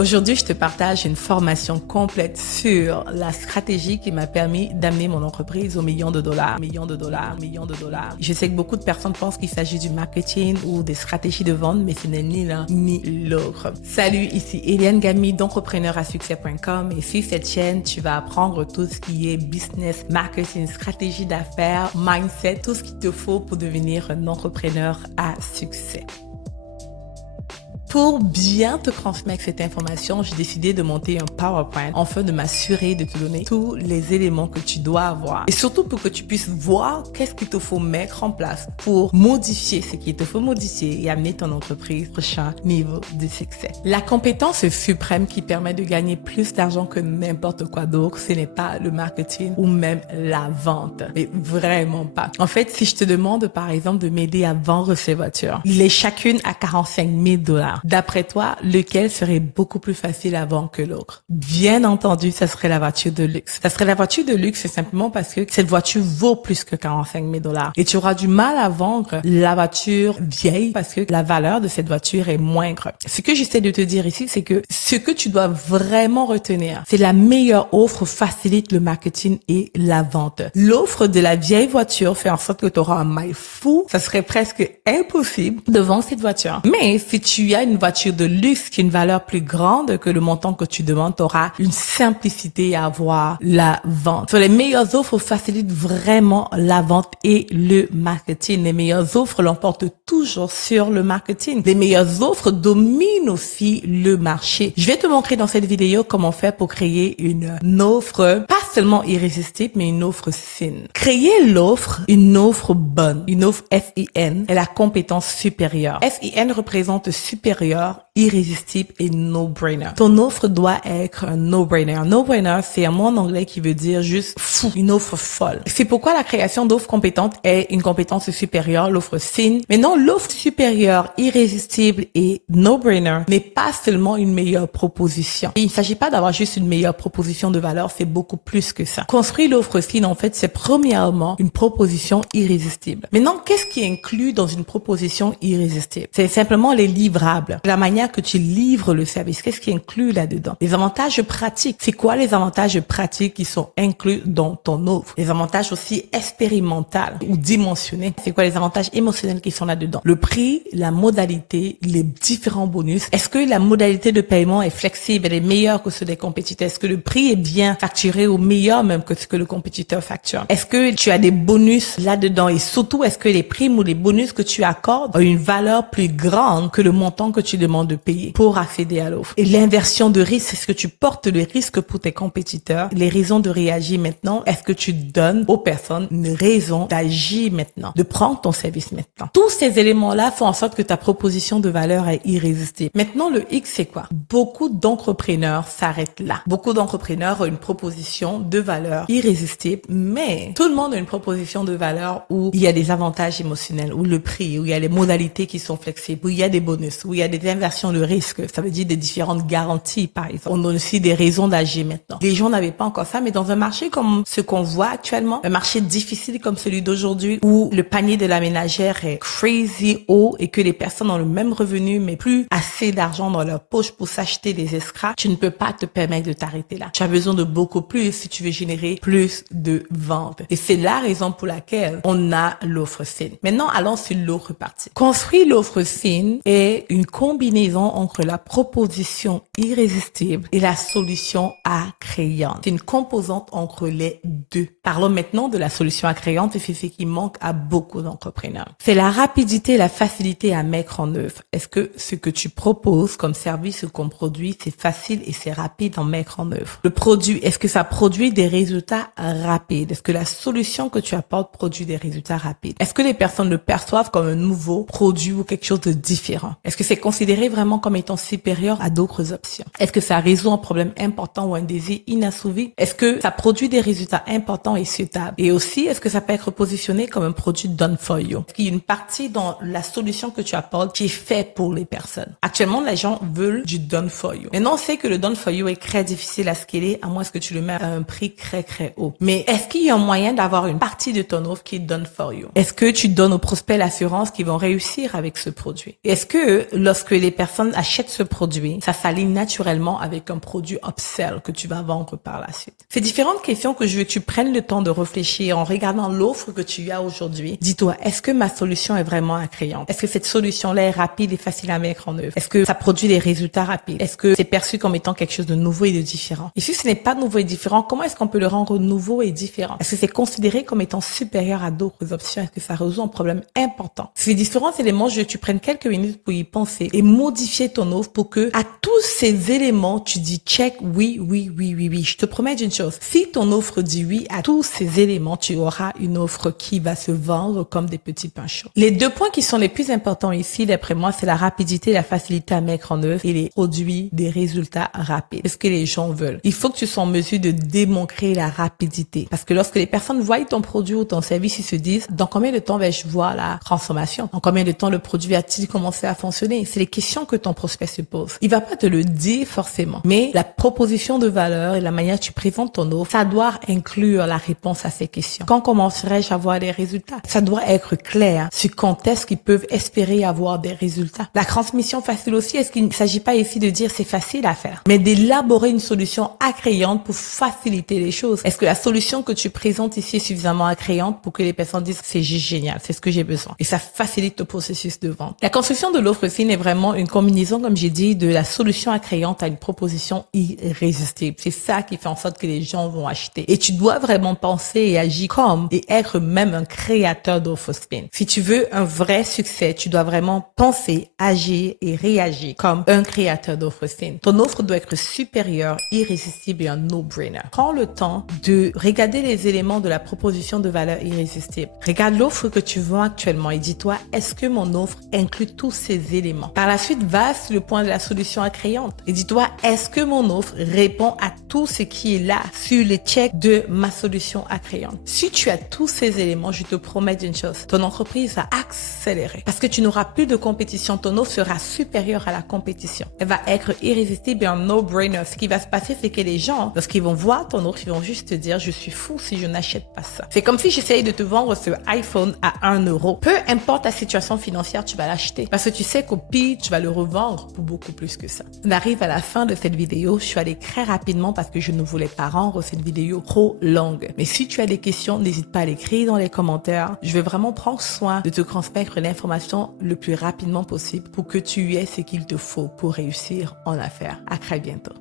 Aujourd'hui, je te partage une formation complète sur la stratégie qui m'a permis d'amener mon entreprise aux millions de dollars. Je sais que beaucoup de personnes pensent qu'il s'agit du marketing ou des stratégies de vente, mais ce n'est ni l'un ni l'autre. Salut, ici Eliane Gamy d'entrepreneurasuccès.com et sur cette chaîne, tu vas apprendre tout ce qui est business, marketing, stratégie d'affaires, mindset, tout ce qu'il te faut pour devenir un entrepreneur à succès. Pour bien te transmettre cette information, j'ai décidé de monter un PowerPoint afin de m'assurer de te donner tous les éléments que tu dois avoir. Et surtout pour que tu puisses voir qu'est-ce qu'il te faut mettre en place pour modifier ce qu'il te faut modifier et amener ton entreprise au prochain niveau de succès. La compétence suprême qui permet de gagner plus d'argent que n'importe quoi d'autre, ce n'est pas le marketing ou même la vente. Mais vraiment pas. En fait, si je te demande par exemple de m'aider à vendre ces voitures, les chacune à 45 000 $. D'après toi, lequel serait beaucoup plus facile à vendre que l'autre? Bien entendu, ça serait la voiture de luxe. Ça serait la voiture de luxe, c'est simplement parce que cette voiture vaut plus que 45 000 $. Et tu auras du mal à vendre la voiture vieille parce que la valeur de cette voiture est moindre. Ce que j'essaie de te dire ici, c'est que ce que tu dois vraiment retenir, c'est la meilleure offre facilite le marketing et la vente. L'offre de la vieille voiture fait en sorte que tu auras un mail fou. Ça serait presque impossible de vendre cette voiture. Mais si tu as une voiture de luxe qui a une valeur plus grande que le montant que tu demandes, tu auras une simplicité à avoir la vente. Les meilleures offres facilitent vraiment la vente et le marketing. Les meilleures offres l'emportent toujours sur le marketing. Les meilleures offres dominent aussi le marché. Je vais te montrer dans cette vidéo comment faire pour créer une offre pas seulement irrésistible, mais une offre fine. Créer une offre bonne, une offre FIN est la compétence supérieure. FIN représente supérieur, irrésistible et no-brainer. Ton offre doit être un no-brainer. Un no-brainer, c'est un mot en anglais qui veut dire juste fou, une offre folle. C'est pourquoi la création d'offres compétentes est une compétence supérieure, l'offre fine. Mais non, l'offre supérieure, irrésistible et no-brainer n'est pas seulement une meilleure proposition. Et il ne s'agit pas d'avoir juste une meilleure proposition de valeur, c'est beaucoup plus que ça. Construire l'offre fine, en fait, c'est premièrement une proposition irrésistible. Maintenant, qu'est-ce qui est inclus dans une proposition irrésistible? C'est simplement les livrables. La manière que tu livres le service, qu'est-ce qui est inclus là-dedans? Les avantages pratiques. C'est quoi les avantages pratiques qui sont inclus dans ton offre? Les avantages aussi expérimentaux ou dimensionnés. C'est quoi les avantages émotionnels qui sont là-dedans? Le prix, la modalité, les différents bonus. Est-ce que la modalité de paiement est flexible? Elle est meilleure que ceux des compétiteurs? Est-ce que le prix est bien facturé ou meilleur même que ce que le compétiteur facture? Est-ce que tu as des bonus là-dedans? Et surtout, est-ce que les primes ou les bonus que tu accordes ont une valeur plus grande que le montant que tu demandes de payer pour accéder à l'offre? Et l'inversion de risque, est-ce que tu portes le risque pour tes compétiteurs? Les raisons de réagir maintenant, est-ce que tu donnes aux personnes une raison d'agir maintenant, de prendre ton service maintenant? Tous ces éléments-là font en sorte que ta proposition de valeur est irrésistible. Maintenant, le X, c'est quoi? Beaucoup d'entrepreneurs s'arrêtent là. Beaucoup d'entrepreneurs ont une proposition de valeur irrésistible, mais tout le monde a une proposition de valeur où il y a des avantages émotionnels, où le prix, où il y a les modalités qui sont flexibles, où il y a des bonus, où il y a des inversions de risque. Ça veut dire des différentes garanties, par exemple. On donne aussi des raisons d'agir maintenant. Les gens n'avaient pas encore ça, mais dans un marché comme ce qu'on voit actuellement, un marché difficile comme celui d'aujourd'hui, où le panier de la ménagère est crazy haut et que les personnes ont le même revenu, mais plus assez d'argent dans leur poche pour s'acheter des escraps, tu ne peux pas te permettre de t'arrêter là. Tu as besoin de beaucoup plus si tu veux générer plus de ventes. Et c'est la raison pour laquelle on a l'offre fine. Maintenant, allons sur l'autre partie. Construire l'offre fine est une combinaison entre la proposition irrésistible et la solution attrayante. C'est une composante entre les deux. Parlons maintenant de la solution attrayante et c'est ce qui manque à beaucoup d'entrepreneurs. C'est la rapidité et la facilité à mettre en œuvre. Est-ce que ce que tu proposes comme service ou comme produit, c'est facile et c'est rapide à mettre en œuvre? Le produit, est-ce que ça produit des résultats rapides? Est-ce que la solution que tu apportes produit des résultats rapides? Est-ce que les personnes le perçoivent comme un nouveau produit ou quelque chose de différent? Est-ce que c'est considéré vraiment comme étant supérieur à d'autres options? Est-ce que ça résout un problème important ou un désir inassouvi? Est-ce que ça produit des résultats importants et souhaitables? Et aussi, est-ce que ça peut être positionné comme un produit done for you? Est-ce qu'il y a une partie dans la solution que tu apportes qui est faite pour les personnes? Actuellement, les gens veulent du done done for you. Maintenant, on sait que le done for you est très difficile à scaler, à moins que tu le mets à un prix très haut. Mais est-ce qu'il y a un moyen d'avoir une partie de ton offre qui est done for you? Est-ce que tu donnes aux prospects l'assurance qu'ils vont réussir avec ce produit? Est-ce que lorsque les personnes achètent ce produit, ça s'aligne naturellement avec un produit upsell que tu vas vendre par la suite? C'est différentes questions que je veux que tu prennes le temps de réfléchir en regardant l'offre que tu as aujourd'hui. Dis-toi, est-ce que ma solution est vraiment attrayante? Est-ce que cette solution-là est rapide et facile à mettre en œuvre? Est-ce que ça produit des résultats rapides? Est-ce que c'est perçu comme étant quelque chose de nouveau et de différent? Et si ce n'est pas nouveau et différent, comment est-ce qu'on peut le rendre nouveau et différent? Est-ce que c'est considéré comme étant supérieur à d'autres options? Est-ce que ça résout un problème important? Ces différents éléments, je veux que tu prennes quelques minutes pour y penser et modifier ton offre pour que à tous ces éléments, tu dis check, oui. Je te promets d'une chose. Si ton offre dit oui à tous ces éléments, tu auras une offre qui va se vendre comme des petits pains chauds. Les deux points qui sont les plus importants ici, d'après moi, c'est la rapidité et la facilité à mettre en œuvre et les produits des résultats rapides. C'est ce que les gens veulent. Il faut que tu sois en mesure de démontrer la rapidité. Parce que lorsque les personnes voient ton produit ou ton service, ils se disent, dans combien de temps vais-je voir la transformation? En combien de temps le produit a-t-il commencé à fonctionner? C'est les questions que ton prospect se pose. Il va pas te le dire forcément, mais la proposition de valeur et la manière dont tu présentes ton offre, ça doit inclure la réponse à ces questions. Quand commencerai-je à voir des résultats? Ça doit être clair sur quand est-ce qu'ils peuvent espérer avoir des résultats. La transmission facile aussi, est-ce qu'il ne s'agit pas ici de dire c'est facile à faire, mais d'élaborer une solution attrayante pour faciliter les choses? Est-ce que la solution que tu présentes ici est suffisamment attrayante pour que les personnes disent c'est juste génial, c'est ce que j'ai besoin? Et ça facilite le processus de vente. La construction de l'offre fine est vraiment une combinaison, comme j'ai dit, de la solution attrayante à une proposition irrésistible. C'est ça qui fait en sorte que les gens vont acheter. Et tu dois vraiment penser et agir comme et être même un créateur d'offre spin. Si tu veux un vrai succès, tu dois vraiment penser, agir et réagir comme un créateur d'offre spin. Ton offre doit être supérieure, irrésistible et un no-brainer. Prends le temps de regarder les éléments de la proposition de valeur irrésistible. Regarde l'offre que tu vends actuellement et dis-toi, est-ce que mon offre inclut tous ces éléments? Par la suite, va sur le point de la solution attrayante et dis-toi, est-ce que mon offre répond à tout ce qui est là sur le check de ma solution attrayante? Si tu as tous ces éléments, je te promets d'une chose, ton entreprise va accélérer parce que tu n'auras plus de compétition. Ton offre sera supérieure à la compétition. Elle va être irrésistible et un no-brainer. Ce qui va se passer, c'est que les gens, lorsqu'ils vont voir ton offre, ils vont juste te dire, je suis fou si je n'achète pas ça. C'est comme si j'essayais de te vendre ce iPhone à 1 euro. Peu importe ta situation financière, tu vas l'acheter parce que tu sais qu'au pire, tu vas le revendre pour beaucoup plus que ça. On arrive à la fin de cette vidéo. Je suis allée très rapidement parce que je ne voulais pas rendre cette vidéo trop longue. Mais si tu as des questions, n'hésite pas à l'écrire dans les commentaires. Je vais vraiment prendre soin de te transmettre l'information le plus rapidement possible pour que tu aies ce qu'il te faut pour réussir en affaires. À très bientôt.